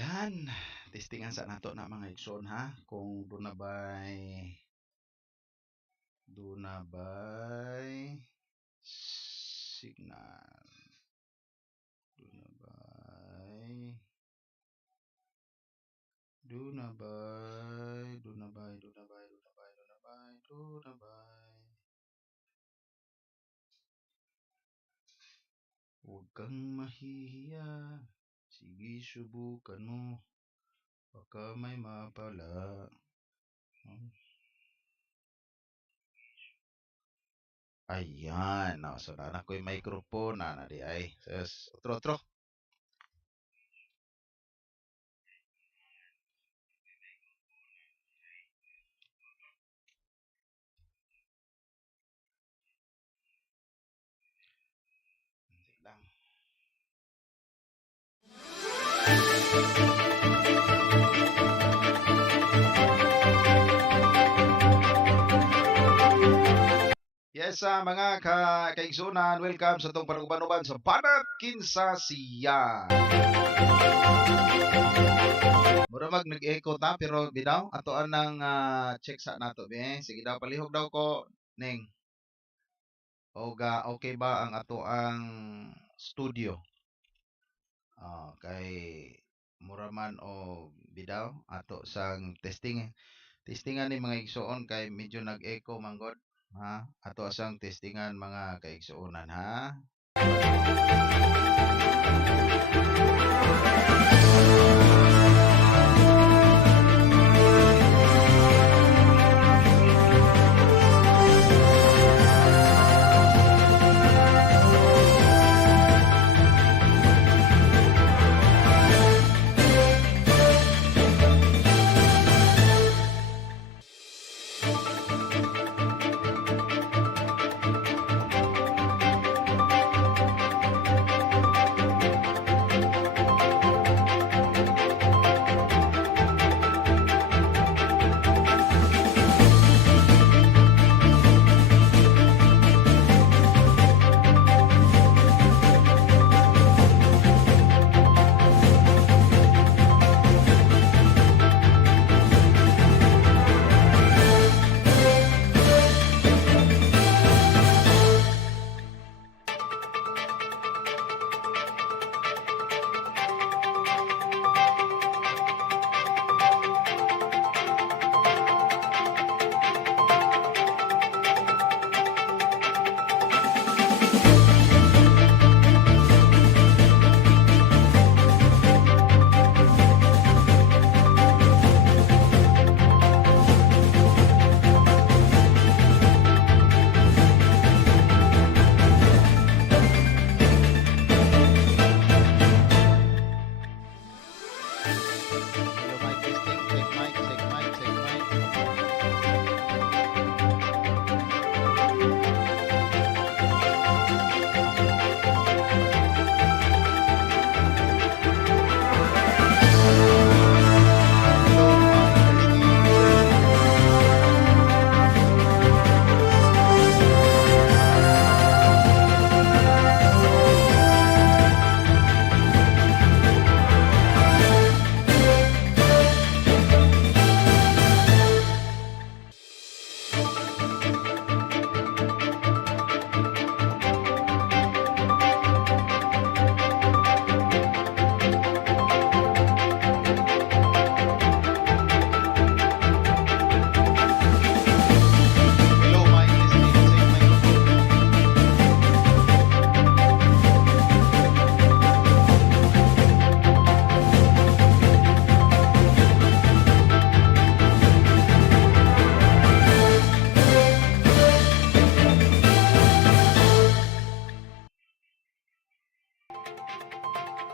Yan, testingan sa nato na mga igsoon ha kung dunabay signal. Dunabay. Huwag kang mahihiya. Sige, subukan mo. Baka may mapala. Ayan. No, so, na ko yung microphone. Na di ay. Ses, otro. Lang. Yes, mga kaigsunan, welcome sa itong panuban-uban sa BANAT KINSA siya. Mura mag nag-echo ta pero bidaw atoan nang check sa nato be. Sige daw palihog daw ko ning. Oga okay ba ang ato ang studio? Kay mura man o bidaw ato sang testingan ni mga igsoon kay medyo nag-echo manggod. Ha? Ato sang testingan mga kaigsuonan ha.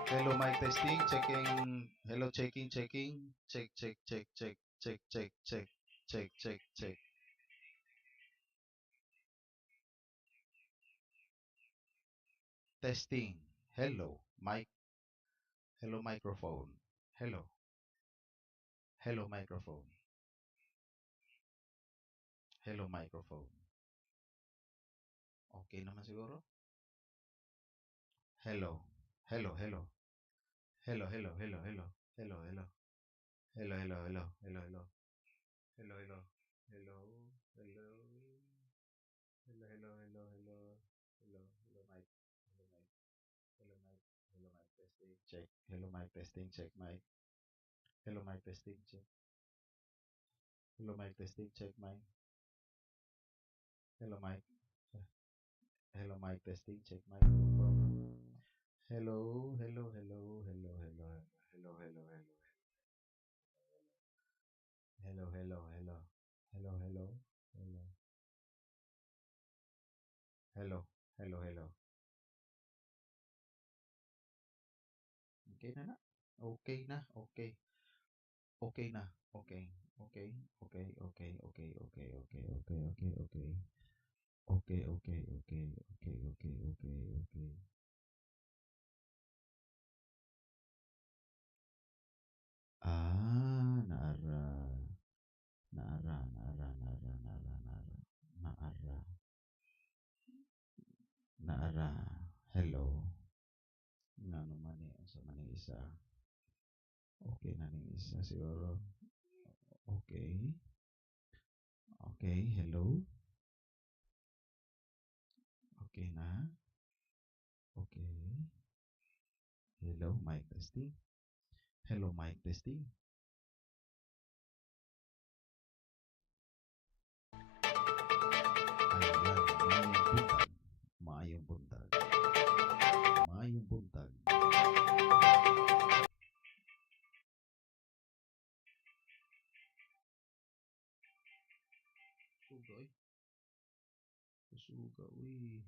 Hello, mic testing, checking. Hello, checking. Check. Testing. Hello, mic. Hello, microphone. Hello. Hello, microphone. Hello, microphone. Okay naman siguro? Hello. Hello. Hello, hello. Hello, hello, hello. Hello, hello. Hello, hello. Hello, hello. Hello, hello, hello, hello. Hello, hello, mic. Hello, mic. Hello, mic. Hello, mic. Testing. Check. Hello, mic. Testing. Check, mic. Hello, mic. Testing. Check. Hello, mic. Testing. Check, mic. Hello, mic. Hello, mic. Testing. Check, mic. Hello, hello, hello, hello, hello, hello, hello, hello. Hello, hello, hello. Hello, hello. Hello. Hello. Hello, hello. Okay na na. Okay na. Okay. Okay na. Okay. Okay. Okay. Okay. Okay. Okay. Okay. Okay. Okay. Okay. Okay. Okay. Okay. Okay. Okay. Okay. Okay. Ah, naara. Naara. Naara. Naara. Naara. Naara. Naara. Naara. Hello. Nga naman eh. Sa maning isa. Okay na ning isa siguro. Okay. Okay. Hello. Okay na. Okay. Hello, mic testing. Hello, mic testing. Ayan, maayong buntag. Maayong buntag. Suga, oy. Suga, uy.